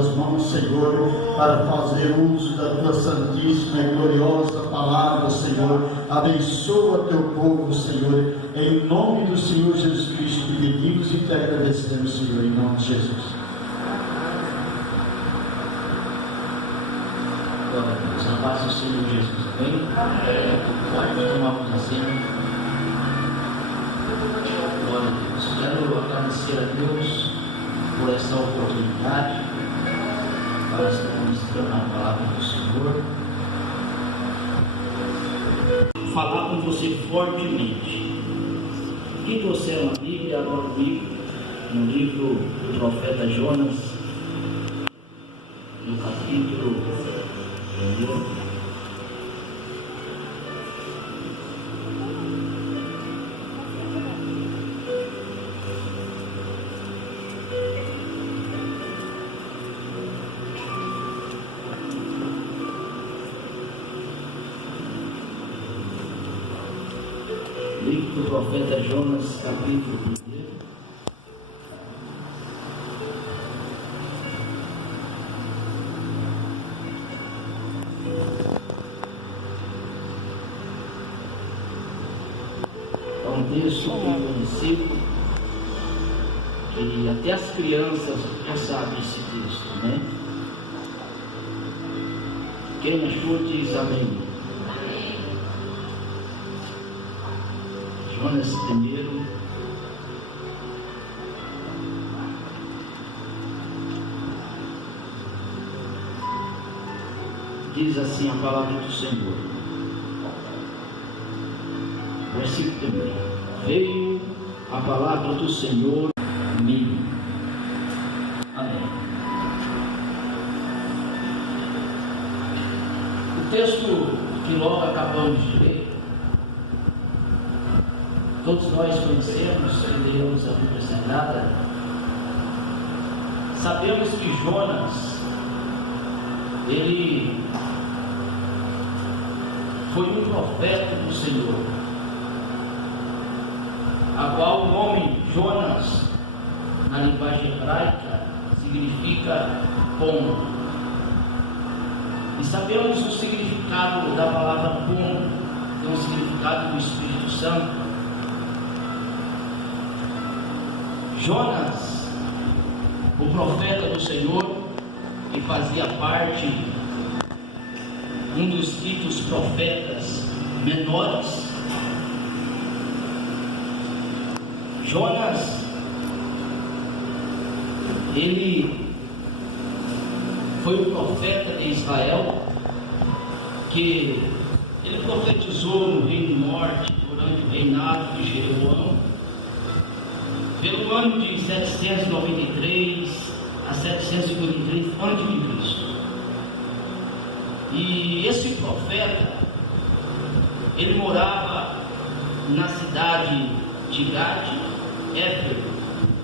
tuas mãos, Senhor, para fazer uso da tua santíssima e gloriosa palavra, Senhor. Abençoa teu povo, Senhor, em nome do Senhor Jesus Cristo, que pedimos e te agradecemos, Senhor, em nome de Jesus. Glória a Deus. A paz do Senhor Jesus, amém? Pode tomar um assento. Glória a Deus. Quero agradecer a Deus por essa oportunidade para estar ministrando a palavra do Senhor. Falar com você fortemente. Quem trouxer uma Bíblia, agora comigo, no livro do profeta Jonas, no capítulo 1. Livro do profeta Jonas, capítulo 1. É um texto bem conhecido, que até as crianças já sabem esse texto, né? Quem achou diz amém. Jonas 1. Diz assim a palavra do Senhor. Versículo 1. Veio a palavra do Senhor a mim. Amém. O texto que logo acabamos de ler, todos nós conhecemos, que lemos a Bíblia Sagrada. Sabemos que Jonas, ele foi um profeta do Senhor, a qual o nome Jonas, na linguagem hebraica, significa pombo. E sabemos o significado da palavra pombo, tem um significado do Espírito Santo. Jonas, o profeta do Senhor, que fazia parte um dos ditos profetas menores. Jonas, ele foi um profeta de Israel, que ele profetizou no Reino Norte durante o reinado de Jeroboão, pelo ano de 793 a 753 a.C. E esse profeta, ele morava na cidade de Gade, Éfer,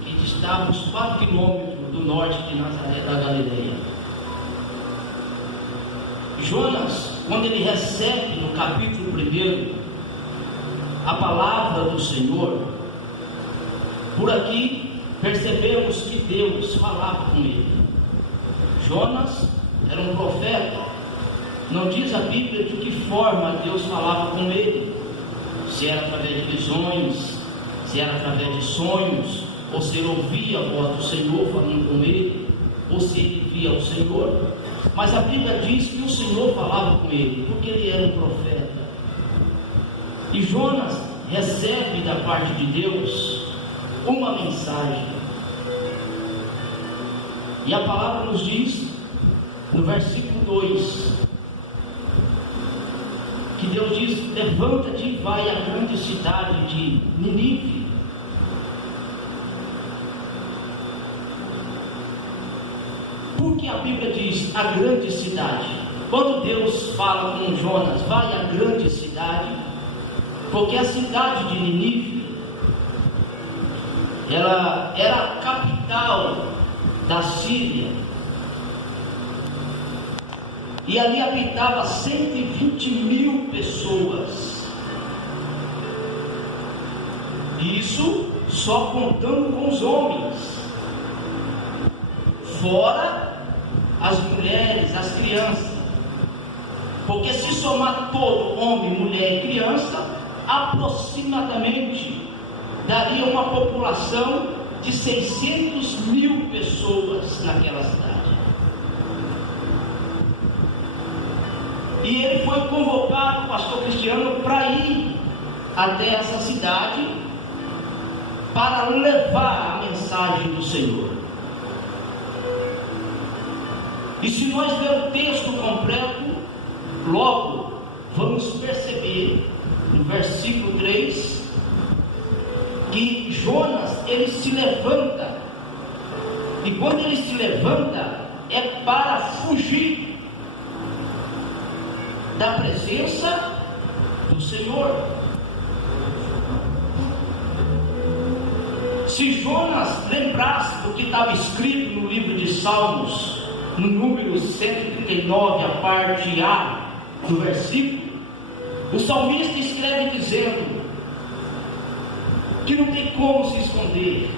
que distava uns 4 quilômetros do norte de Nazaré da Galileia. Jonas, quando ele recebe no capítulo 1 a palavra do Senhor, por aqui percebemos que Deus falava com ele. Jonas era um profeta. Não diz a Bíblia de que forma Deus falava com ele, se era através de visões, se era através de sonhos, ou se ele ouvia a voz do Senhor falando com ele, ou se ele via o Senhor. Mas a Bíblia diz que o Senhor falava com ele, porque ele era um profeta. E Jonas recebe da parte de Deus uma mensagem. E a palavra nos diz, no versículo 2, que Deus diz: levanta-te e vai à grande cidade de Nínive. Por que a Bíblia diz a grande cidade? Quando Deus fala com Jonas, vai à grande cidade, porque a cidade de Nínive, ela era a capital da Síria, e ali habitava 120 mil pessoas. Isso só contando com os homens, fora as mulheres, as crianças. Porque se somar todo, homem, mulher e criança, aproximadamente daria uma população de 600 mil pessoas naquela cidade. E ele foi convocado, pastor Cristiano, para ir até essa cidade para levar a mensagem do Senhor. E se nós lermos o texto completo, logo vamos perceber no versículo 3 que Jonas, ele se levanta, e quando ele se levanta é para fugir da presença do Senhor. Se Jonas lembrasse do que estava escrito no livro de Salmos, no número 139, a parte A do versículo, o salmista escreve dizendo que não tem como se esconder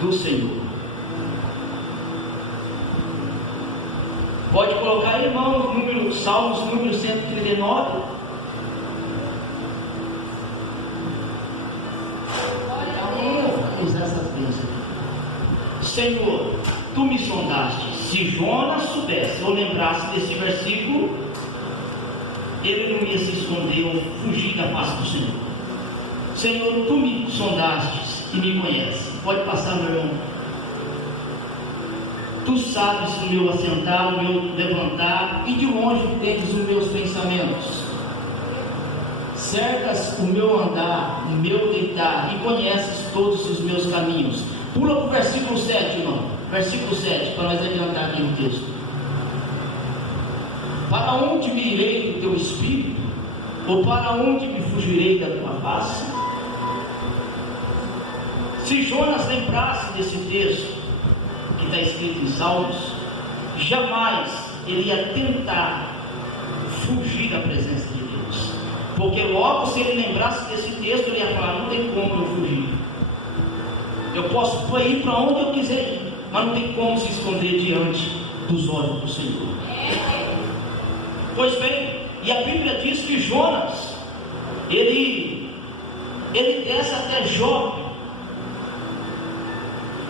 do Senhor. Pode colocar aí, irmão, número, Salmos número 139. Vamos usar essa bênção. Senhor, tu me sondaste. Se Jonas soubesse ou lembrasse desse versículo, ele não ia se esconder ou fugir da face do Senhor. Senhor, tu me sondastes e me conheces. Pode passar, meu irmão. Tu sabes o meu assentar, o meu levantar, e de longe entendes os meus pensamentos. Cercas o meu andar, o meu deitar, e conheces todos os meus caminhos. Pula para o versículo 7, irmão. Versículo 7, para nós adiantar aqui no texto. Para onde me irei do teu espírito? Ou para onde me fugirei da tua face? Se Jonas lembrasse desse texto que está escrito em Salmos, jamais ele ia tentar fugir da presença de Deus, porque logo se ele lembrasse desse texto, ele ia falar: não tem como eu fugir, eu posso ir para onde eu quiser ir, mas não tem como se esconder diante dos olhos do Senhor. Pois bem, e a Bíblia diz que Jonas, ele desce até Jope,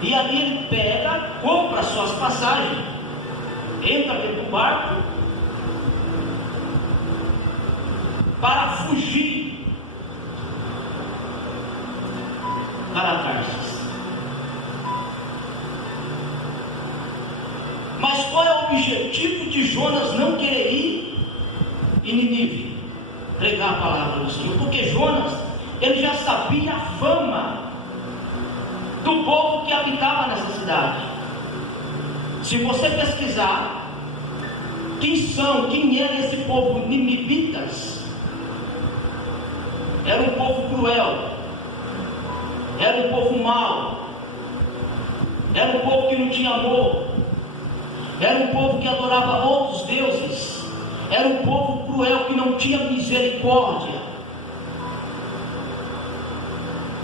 e ali ele pega, compra suas passagens, entra dentro do barco para fugir para Tarsis. Mas qual é o objetivo de Jonas não querer ir em Nínive pregar a palavra do Senhor? Porque Jonas, ele já sabia a fama do povo que habitava nessa cidade. Se você pesquisar quem era esse povo ninivitas, era um povo cruel, era um povo mau, era um povo que não tinha amor, era um povo que adorava outros deuses, era um povo cruel que não tinha misericórdia.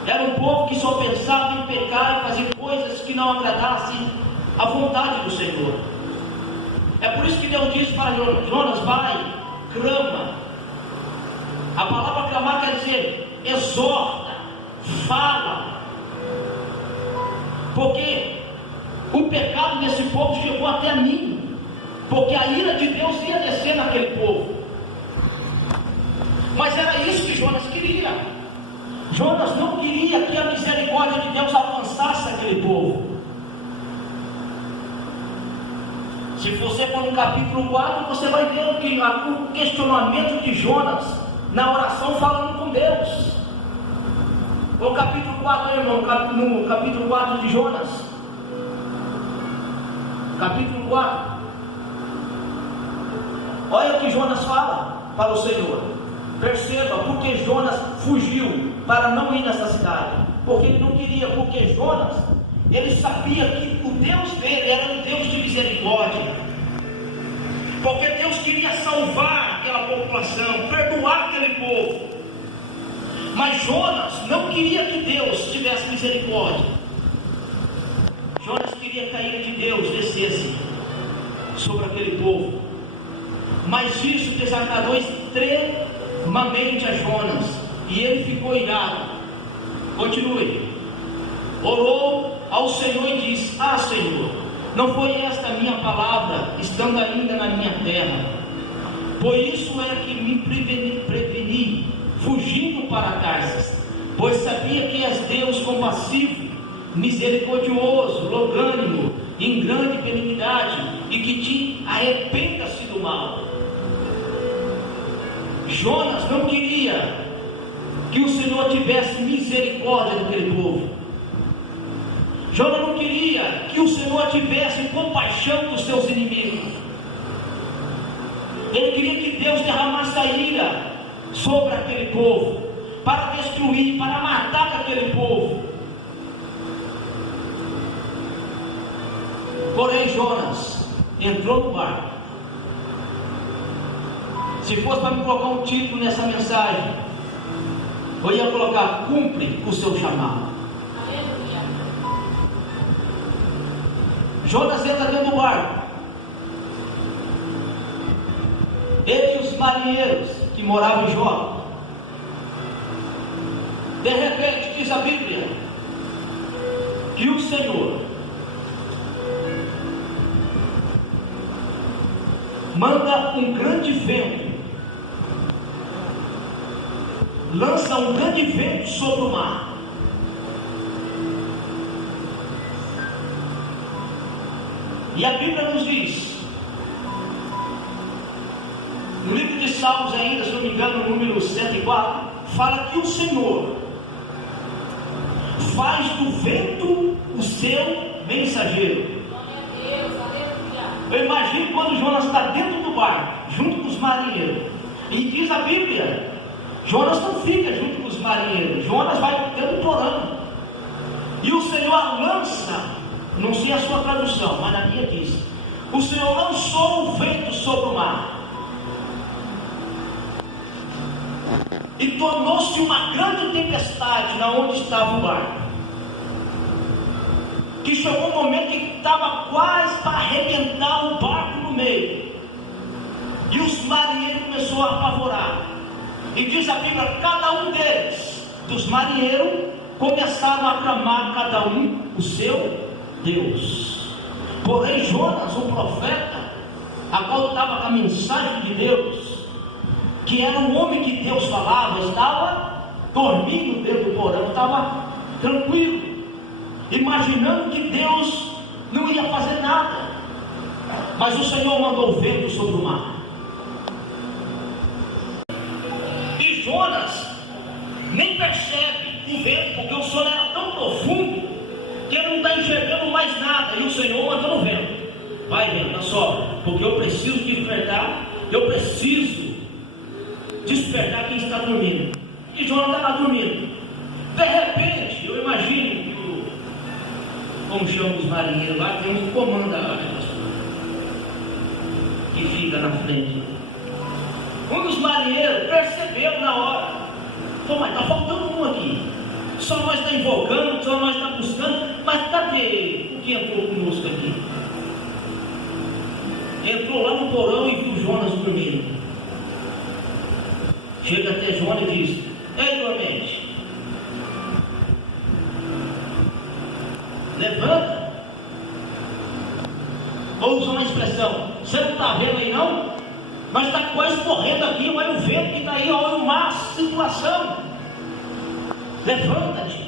Era um povo que só pensava em pecar e fazer coisas que não agradassem à vontade do Senhor. É por isso que Deus disse para Jonas: vai, clama. A palavra clamar quer dizer exorta, fala. Porque o pecado desse povo chegou até mim, porque a ira de Deus ia descer naquele povo. Mas era isso que Jonas queria. Jonas não queria que a misericórdia de Deus alcançasse aquele povo. Se você for no capítulo 4, você vai ver o questionamento de Jonas na oração falando com Deus. O capítulo 4, irmão, no capítulo 4 de Jonas. Capítulo 4. Olha o que Jonas fala para o Senhor. Perceba, porque Jonas fugiu para não ir nessa cidade, porque ele não queria, porque Jonas, ele sabia que o Deus dele era um Deus de misericórdia, porque Deus queria salvar aquela população, perdoar aquele povo. Mas Jonas não queria que Deus tivesse misericórdia. Jonas queria que a ira de Deus descesse sobre aquele povo. Mas isso desagradou extremamente a Jonas, e ele ficou irado. Continue. Orou ao Senhor e disse: Ah, Senhor, não foi esta a minha palavra, estando ainda na minha terra? Por isso é que me preveni, fugindo para Tarsis, pois sabia que és Deus compassivo, misericordioso, longânimo, em grande benignidade, e que te arrependa-se do mal. Jonas não queria que o Senhor tivesse misericórdia daquele povo. Jonas não queria que o Senhor tivesse compaixão dos seus inimigos. Ele queria que Deus derramasse a ira sobre aquele povo, para destruir, para matar aquele povo. Porém, Jonas entrou no barco. Se fosse para me colocar um título nessa mensagem, eu ia colocar: cumpre o seu chamado. Jonas entra dentro do barco. Ele e os marinheiros que moravam em Jope. De repente, diz a Bíblia, que o Senhor manda um grande vento, lança um grande vento sobre o mar. E a Bíblia nos diz, no livro de Salmos ainda, se não me engano, no número 104, fala que o Senhor faz do vento o seu mensageiro. Eu imagino quando Jonas está dentro do barco, junto com os marinheiros, e diz a Bíblia, Jonas não fica junto com os marinheiros, Jonas vai dentro do porão, e o Senhor lança, não sei a sua tradução, mas na minha diz, o Senhor lançou o vento sobre o mar, e tornou-se uma grande tempestade na onde estava o barco, que chegou um momento que estava quase para arrebentar o barco no meio, e os marinheiros começaram a apavorar, e diz a Bíblia, cada um deles, dos marinheiros, começaram a clamar cada um o seu Deus. Porém Jonas, o profeta, a qual estava com a mensagem de Deus, que era um homem que Deus falava, estava dormindo dentro do porão, estava tranquilo, imaginando que Deus não ia fazer nada. Mas o Senhor mandou o vento sobre o mar, e Jonas nem percebe o vento, porque o sono era tão profundo que ele não está enxergando mais nada, e o Senhor mandou o vento: vai vento, só, porque eu preciso despertar, eu preciso despertar quem está dormindo. E Jonas estava dormindo. De repente, eu imagino que como chama os marinheiros lá, tem um que comanda a que fica na frente. Um dos marinheiros percebeu na hora: pô, mas está faltando um aqui, só nós está invocando, só nós está buscando, mas cadê o que entrou conosco aqui? Entrou lá no porão e viu Jonas dormindo. Chega até Jonas e diz: ei, dormente, levanta. Ou usa uma expressão: você não está vendo aí não? Mas está quase correndo aqui, olha o vento que está aí, olha o mar, a situação. Levanta-te.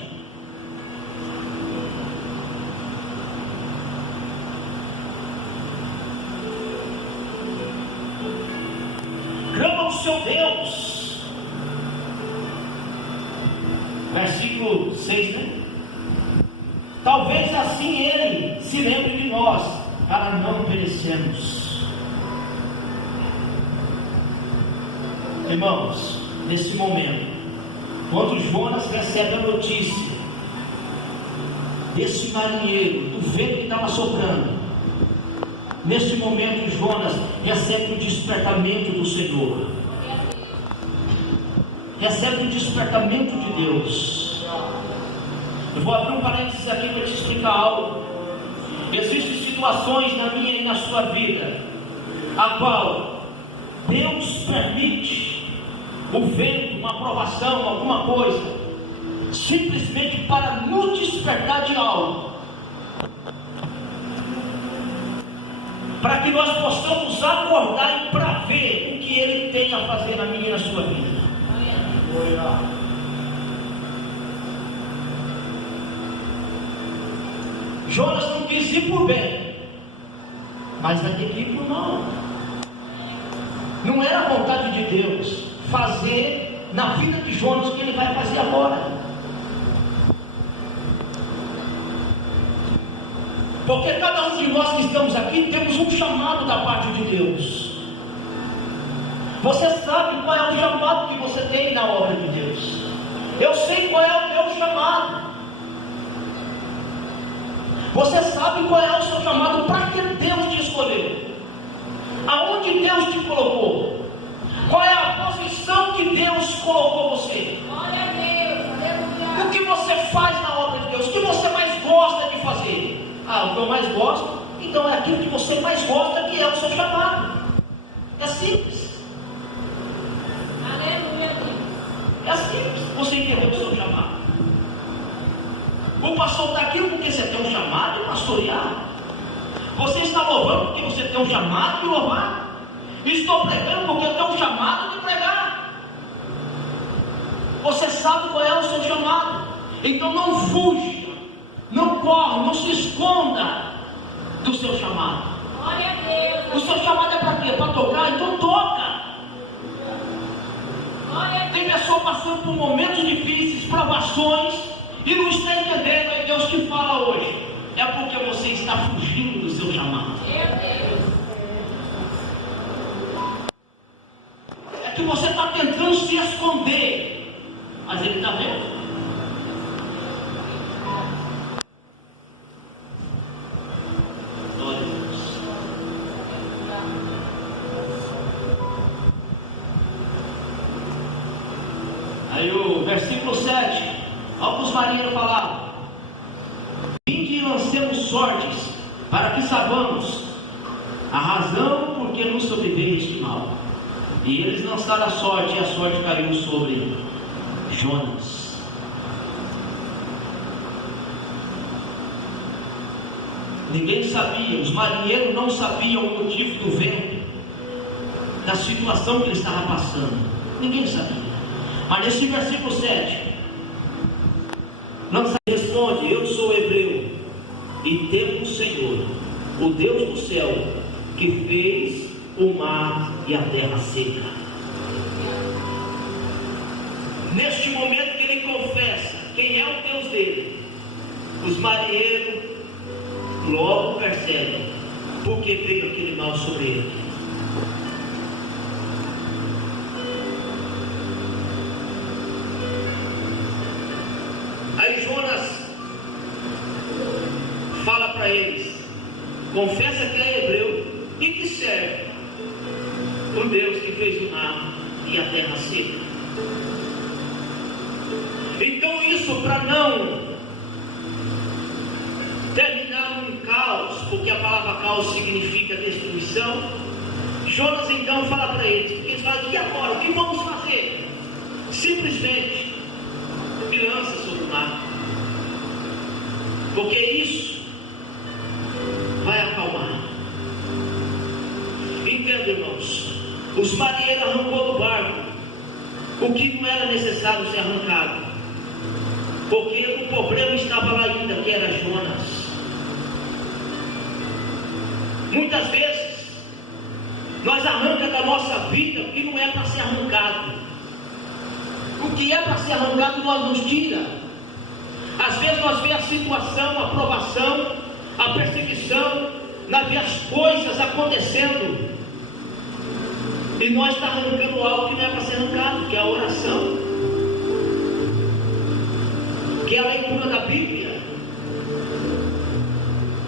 Clama ao seu Deus. Versículo 6, né? Talvez assim ele se lembre de nós, para não perecermos. Irmãos, nesse momento, quando Jonas recebe a notícia desse marinheiro, do vento que estava soprando, nesse momento Jonas recebe o despertamento do Senhor, recebe o despertamento de Deus. Eu vou abrir um parênteses aqui para te explicar algo. Existem situações na minha e na sua vida, a qual Deus permite o vento, uma provação, alguma coisa, simplesmente para nos despertar de algo, para que nós possamos acordar e para ver o que Ele tem a fazer na minha e na sua vida. Jonas não quis ir por bem, mas vai ter que ir por mal. Não era a vontade de Deus fazer na vida de Jonas o que Ele vai fazer agora. Porque cada um de nós que estamos aqui temos um chamado da parte de Deus. Você sabe qual é o chamado que você tem na obra de Deus. Eu sei qual é o meu chamado. Você sabe qual é o seu chamado, para que Deus te escolheu, aonde Deus te colocou, qual é a posição que Deus colocou você. Glória a Deus, aleluia. O que você faz na obra de Deus, o que você mais gosta de fazer. O que eu mais gosto, então é aquilo que você mais gosta, que é o seu chamado. É simples. Aleluia, Deus. É simples, você entendeu o seu chamado. O pastor está aqui porque você tem um chamado de pastorear. Você está louvando porque você tem um chamado de louvar. Estou pregando porque eu tenho um chamado de pregar. Você sabe qual é o seu chamado. Então não fuja, não corre, não se esconda do seu chamado. Glória a Deus. O seu chamado é para quê? Para tocar? Então toca. Glória a Deus. Tem pessoa passando por momentos difíceis, provações, e não está entendendo. É Deus que fala hoje. É porque você está fugindo do seu chamado. Meu Deus. É que você está tentando se esconder, mas Ele está vendo. Glória a Deus. Aí o versículo 7, olha o que os marinheiros falavam: vinde e lancemos sortes, para que saibamos a razão por que nos sobreveio este mal. E eles lançaram a sorte, e a sorte caiu sobre Jonas. Ninguém sabia, os marinheiros não sabiam o motivo do vento, da situação que ele estava passando. Ninguém sabia. Mas nesse versículo 7, responde: eu sou hebreu e temo o Senhor, o Deus do céu, que fez o mar e a terra seca. Neste momento que ele confessa quem é o Deus dele, os marinheiros logo percebem porque veio aquele mal sobre ele. Aí Jonas fala para eles: confessa que é hebreu e que serve o Deus que fez o mar e a terra seca. Então isso, para não terminar num caos, porque a palavra caos significa destruição, Jonas então fala para eles, porque eles falam: e agora? O que vamos fazer? Simplesmente me lança sobre o mar, porque isso vai acalmar. Entenda, irmãos, os marinheiros arrancou do barco o que não era necessário ser arrancado, porque o problema estava lá ainda, que era Jonas. Muitas vezes nós arrancamos da nossa vida o que não é para ser arrancado. O que é para ser arrancado nós nos tira. Às vezes nós vemos a situação, a provação, a perseguição, nós vemos as coisas acontecendo, e nós estamos arrancando algo que não é para ser arrancado, que é a oração, que é a leitura da Bíblia,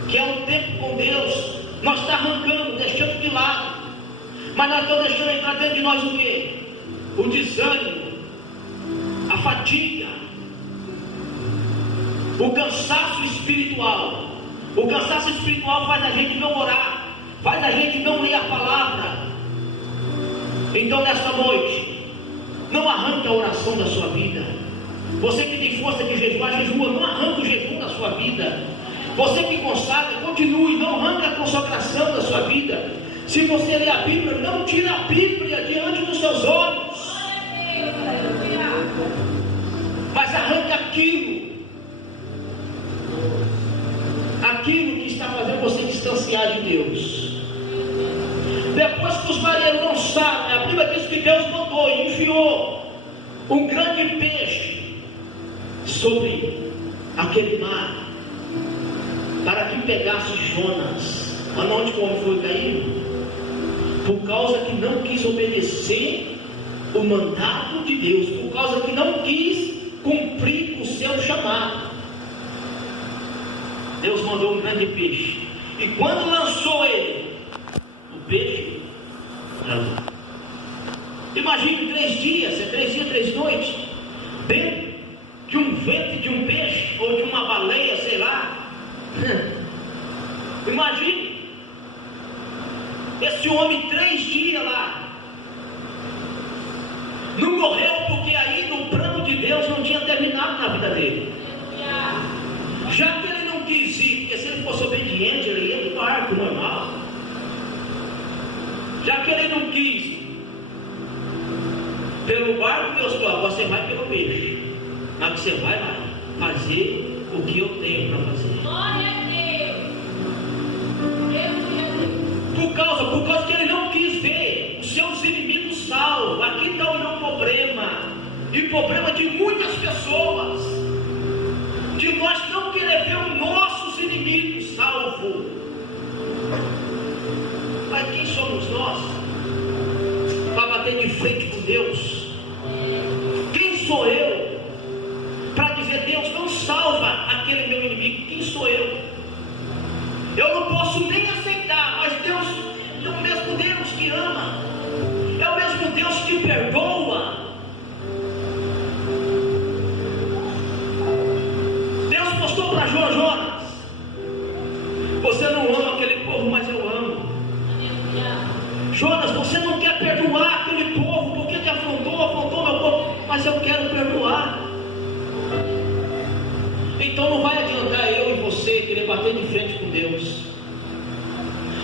que é um tempo com Deus. Nós estamos arrancando, deixando de lado, mas nós estamos deixando entrar dentro de nós o quê? O desânimo, a fadiga, o cansaço espiritual. O cansaço espiritual faz a gente não orar, faz a gente não ler a palavra. Então nesta noite, não arranque a oração da sua vida. Você que tem força de jejuar, jejua, não arranque o jejum da sua vida. Você que consagra, continue, não arranque a consagração da sua vida. Se você lê a Bíblia, não tire a Bíblia diante dos seus olhos, mas arranque aquilo que está fazendo você distanciar de Deus. Depois que os marinheiros lançaram, a Bíblia diz que Deus mandou e enviou um grande peixe sobre aquele mar, para que pegasse Jonas. Mas onde o homem foi caído? Por causa que não quis obedecer o mandato de Deus, por causa que não quis cumprir o seu chamado. Deus mandou um grande peixe, e quando lançou ele, o peixe travou. Imagine 3 dias, 3 noites, dentro de um ventre de um peixe, ou de uma baleia, sei lá. Imagine esse homem 3 dias lá. Não morreu porque ainda o plano de Deus não tinha terminado na vida dele. Já que ele não quis ir, porque se ele fosse obediente, ele ia de barco normal. Já que ele não quis pelo barco, Deus falou: você vai pelo peixe, mas você vai fazer o que eu tenho para fazer. Glória a Deus. Por causa que ele não quis ver os seus inimigos salvos. Aqui está o meu problema, e o problema de muitas pessoas, de nós não querer ver os nossos inimigos salvos. Mas quem somos nós para bater de frente com Deus? Quem sou eu para dizer: Deus, não salva aquele meu inimigo? Quem sou eu? Eu não posso nem aceitar, mas Deus é o mesmo Deus que ama, é o mesmo Deus que perdoa. Deus mostrou para Jonas: você não ama aquele povo, mas eu amo. Jonas, você não quer perdoar aquele povo porque te afrontou meu povo, mas eu quero perdoar. Então não vai adiantar eu e você querer bater de frente com Deus.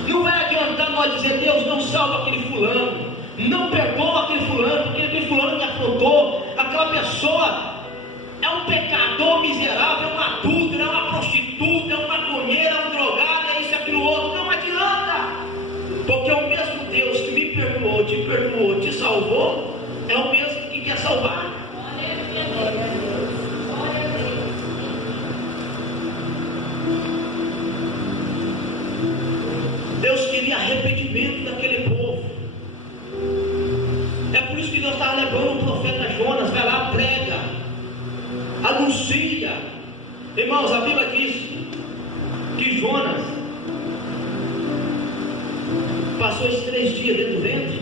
Não vai adiantar nós dizer: Deus, não salva aquele fulano, não perdoa aquele fulano, porque aquele fulano me afrontou. Aquela pessoa é um pecador miserável, é um adúltero, é uma prostituta, é um maconheiro, é um drogado, é isso, aquilo outro. Não adianta, porque o mesmo Deus que me perdoou, te salvou, é o mesmo que quer salvar. Deus queria arrependimento daquele povo. É por isso que Deus estava levando o profeta Jonas: vai lá, prega, anuncia. Irmãos, a Bíblia diz que Jonas passou esses 3 dias dentro do ventre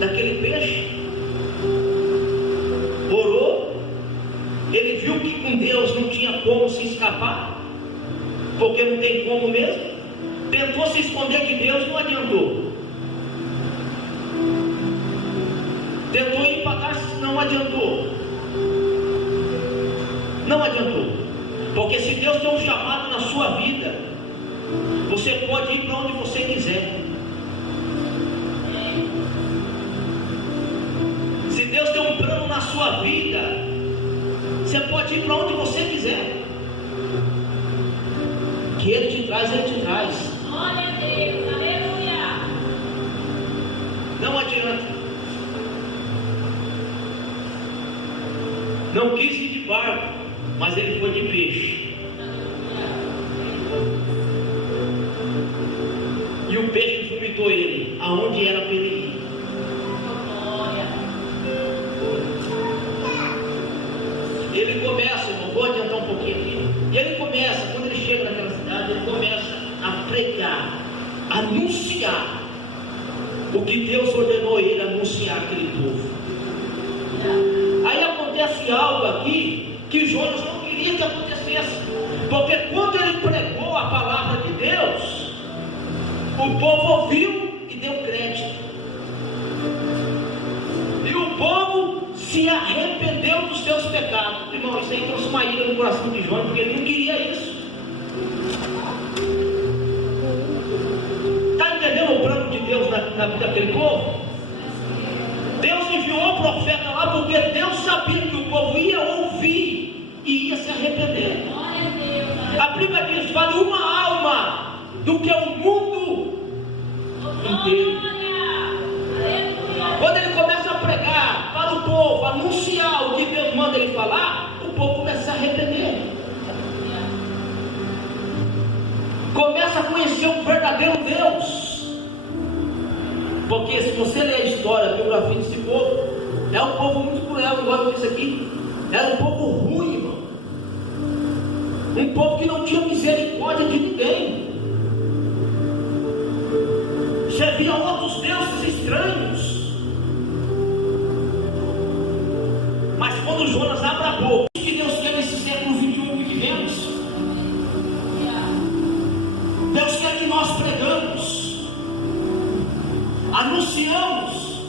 daquele peixe, orou, ele viu que com Deus não tinha como se escapar, porque não tem como mesmo. Tentou se esconder de Deus, não adiantou. Tentou ir para Tarsis, não adiantou. Não adiantou. Porque se Deus tem um chamado na sua vida, você pode ir para onde você quiser. Se Deus tem um plano na sua vida, você pode ir para onde você quiser. Que Ele te traz, Ele te traz. Glória a Deus, aleluia. Não adianta. Não quis ir de barco, mas ele foi de peixe. E o peixe vomitou ele aonde era para ele ir. Ele começa, irmão, vou adiantar um pouquinho aqui. E ele começa, quando ele chega naquela cidade, ele começa a pregar, a anunciar o que Deus ordenou ele anunciar aquele povo. Aí acontece algo aqui que Jonas não queria que acontecesse. cabeça. Porque quando ele pregou a palavra de Deus, o povo ouviu e deu crédito. E o povo se arrependeu dos seus pecados. Irmão, isso aí trouxe uma ira no coração de João, porque ele não queria isso. Está entendendo o plano de Deus na vida daquele povo? Deus enviou o profeta lá porque Deus sabia que o povo ia ouvir e ia se arrepender. A Bíblia diz: vale uma alma do que o mundo inteiro. Quando ele começa a pregar para o povo, anunciar o que Deus manda ele falar, o povo começa a se arrepender. Começa a conhecer o verdadeiro Deus. Porque se você ler a história, a biografia desse povo, é um povo muito cruel, igual eu disse aqui. Era um povo ruim, irmão. Um povo que não tinha misericórdia de ninguém. Servia a outros deuses estranhos. Mas quando Jonas abre a boca, o que Deus quer nesse século 21 que vivemos? Deus quer que nós pregamos, anunciamos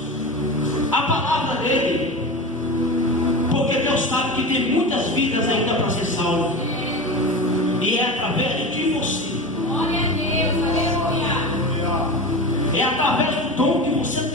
a palavra dele, porque Deus sabe que tem muitas vidas ainda para ser salvas, e é através de você, Glória a Deus, aleluia. é através do dom que você